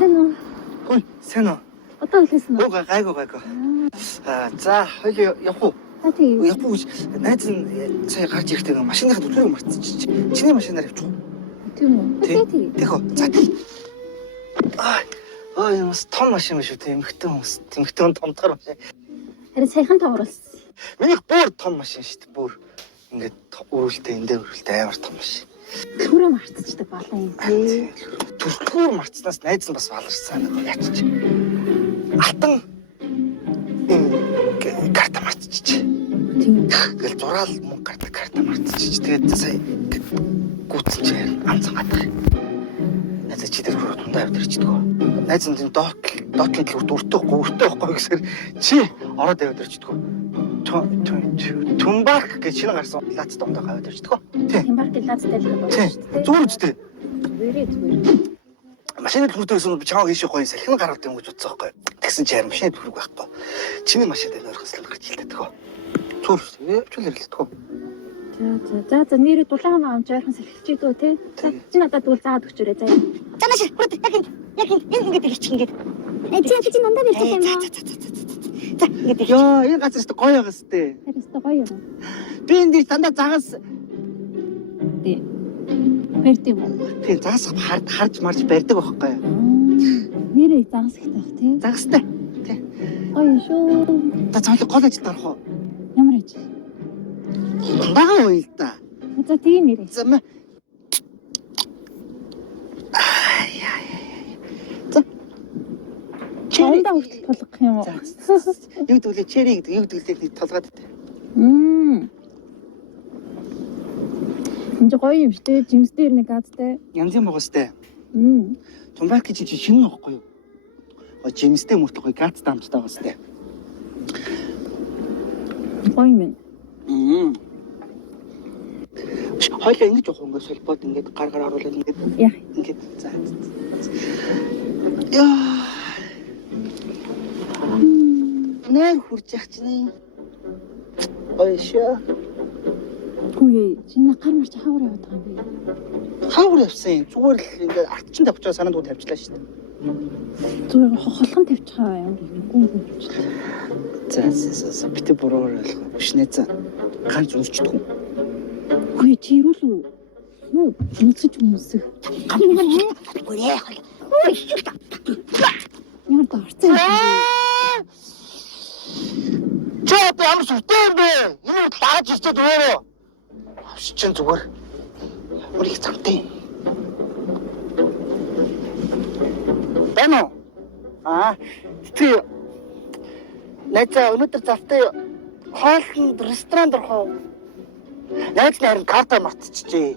Сайн уу? Хөөе, сайн уу? Одоо хэлсэн үү? Гайгүй. За, хоёул явах уу? Тийм. Явах уу гэж найз нь сая гарч ирэхдээ машиныхаа төлөвлөгөөг мартчихчих. Чиний машинаар явчих уу? Тийм үү? Тийм. Тийх үү? За. Юм том машин биш үү? Эмхтэн хүмүүс. Эмхтэн томтгор машин. Харин саяхан тооруулсан. Минийх бүр том машин шүү дээ. Бүр ингээд өрүүлтэй энэ дээр өрүүлтэй амар том машин. Түрээ мартчихдаг балан юм тий. Төлөвлөгөөг мартснаас найз нь бас баларсан нэг яачих чи. Алтан карта мартчих. Тийм. Тэгэл зураал мөнгө карта мартчих. Тэгээд сая гүцэн чи анцан гадах. Найз чи тэр хөрөө тундаа явдэрчдэг. Найз нь доотлын төлөвт өртөө байхгүй гэсээр чи ороод явдэрчдэг. Түмбарк гэж шинэ гарсан лац дондоо гавьд явдэрчдэг. Тийм баг лацтай л байна шүү дээ. Зүгээр үстэй. Зүгээр. Машины төлөвтөөс чамаа хийшээ гоё салхин гараад юм гэж бодсон байхгүй. Тэгсэн чи харин машины төлөв байхгүй. Чиний машин дээр нөрхөслөг гарч хэлдэг. Зүгээр үстэй. Явчул ирлээ. За нэрээ дулаан авч ойрхон салхилч идүү те. Чи надад дүүл заагаад өгчөөрэй заа. За маш яг ингэж ирчих ингэж. Чи нандаа бэлдэх юм аа. За ингэж. Йоо, энэ газар өстө гоё байгаас тээ. Хариста гоё юм. Би энэ дээр дандаа загас Тий. Барьд юм уу? тий загас харж марж барьдаг байхгүй юу? Нэрээ загас ихтэй бах тий. Загастай. Тий. Гоё шүү. За цаалог гол ажил дарах уу? Ямар ээж? Бага уу л да. За тийм нэрээ. За мэ. За. Чондоо хүртэл тулгах юм уу? Юу гэвэл чери гэдэг юу гэвэл нэг толгойд дээ. Энд гоё юм шүү дээ. Жимстэй нэг газтай. Янзын богостой. Тумбак гэж чи шинэ нөхгүй юу? Жимстэй мөртлөө гоё гац дамжтай байгастай. Гоё юм. Хойлоо ингэж явах юм солбоод ингэж гар оруулаад ингэж Яах. ингэж за. Яа. Нэр хурж яах чинь. Ойшоо. Үгүй чиний гар марч хавар яваад байгаа юм би. Хавар явсан. Зүгээр л ингэ ардчин тавьчаа санаанд уу тавьчлаа шүү дээ. Зүгээр холхон тавьчихаа юм. Үгүй тавьчлаа. За битээ буруугаар ойлгоо. Биш нэ за. Ганц унсчдаг юм. Үгүй чи ирүүл үү? Юу үнсэж үнсэх. Үгүй яах вэ? Ямар даарцсан. Чаа би ямар сүртэй юм бэ? Энэ дааж ирчээд өөрөө. Авч чинь зүгээр. Ямар их замтай. Бэнэ. Тий. Найзаа өнөөдөр завтай хоолнд ресторанд орох уу? Найз нарийн карта мартчихжээ.